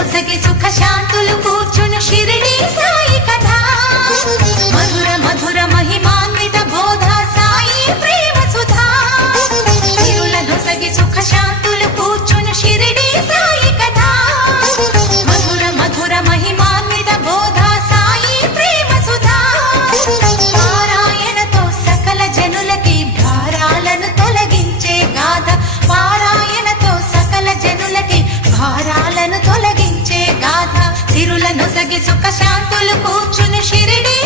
నొసగి సుఖ శాంతులు కూర్చుని షిరిడి సాయి కథ. సుఖ శాంతులు కూర్చుని షిరిడీ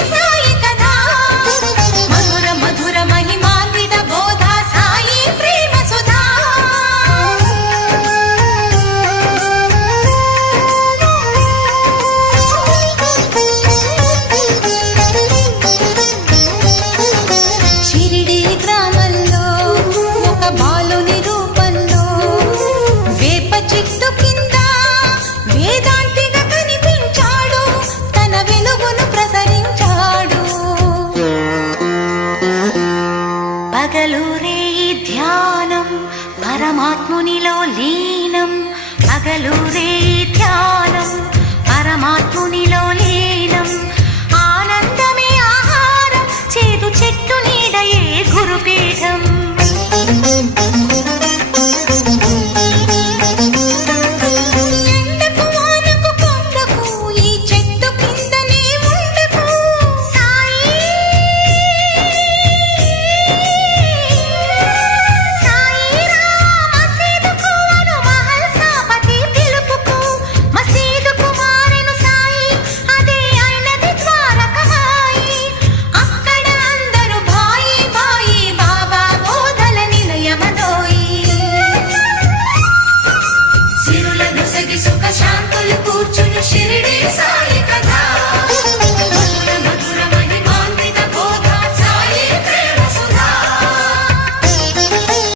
పరమాత్మునిలో లీనం పగలూరే సిరులను సుఖ శాంతులు కూర్చుని షిరిడి సాయి